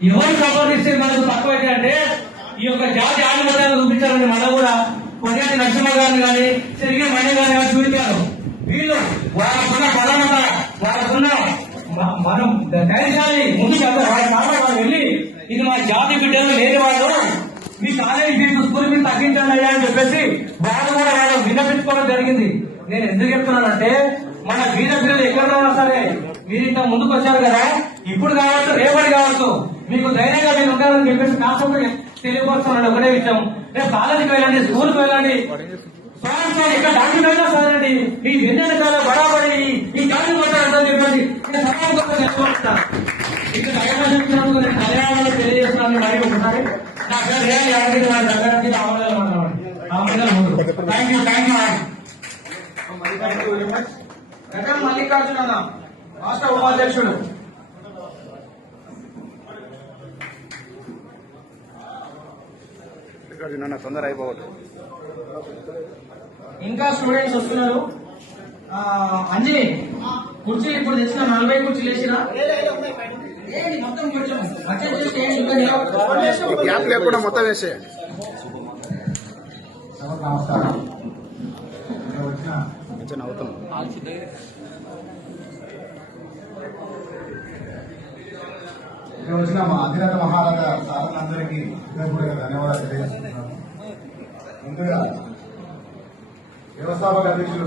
ఎవరు సంపాదిస్తే మనకు తక్కువైతే అంటే ఈ యొక్క జాతి ఆధిపత్యాన్ని చూపించాలని మనం కూడా కొద్దిగా నరసింహ గారిని కానీ తిరిగి మణి గారిని కానీ చూపించారు. వీళ్ళు వాళ్ళకున్న బలమత వాళ్ళకున్న మనం ధైర్యాన్ని ముందుకు వాళ్ళు వెళ్ళి ఇది మా జాతి బిడ్డలు లేని వాళ్ళు మీ కాలేజీ ఫీజు స్కూల్ మీద తగ్గించండి అయ్యా అని చెప్పేసి వాళ్ళు కూడా వాళ్ళు విన్నపించుకోవడం జరిగింది. నేను ఎందుకు చెప్తున్నానంటే మన బీద పిల్లలు ఎక్కడన్నా సరే మీరు ఇంత ముందుకు వచ్చారు కదా, ఇప్పుడు కావచ్చు రేపటి కావచ్చు మీకు ధైర్యంగా మీరు ఉంటారని చెప్పేసి కాకుండా తెలియపరుస్తున్నాడు. ఒకటే విషయం, రేపు కాలేజీకి వెళ్ళండి, స్కూల్కి వెళ్ళండి, ఇక్కడ డాక్టర్ అయినా సరేనండి ఈ వెన్నెల కాల బరాబడి ఈ కాలేజీ పట్టాలని చెప్పేసి ఇక్కడ అయ్యూ నేను ధన్యవాదాలు తెలియజేస్తున్నాను. మరి ఒకసారి నా పేరు యాదగిరి వారి దగ్గర నుంచి థ్యాంక్ యూ వెరీ మచ్. గజం మల్లికార్జున రాష్ట్ర ఉపాధ్యక్షుడు. తొందర అయిపోవద్దు. ఇంకా స్టూడెంట్స్ వస్తున్నారు. అంజీ కుర్చీలు ఇప్పుడు తెచ్చిన 40 కుర్చీలు వేసినా మొత్తం గ్యాప్ లేకుండా మొత్తం వేసేయండి. నమస్కారం. వచ్చిన మా అధినేత మహారాజ సాధనందరికీ ధన్యవాదాలు తెలియజేస్తున్నాను. ముందుగా వ్యవస్థాపక అధ్యక్షులు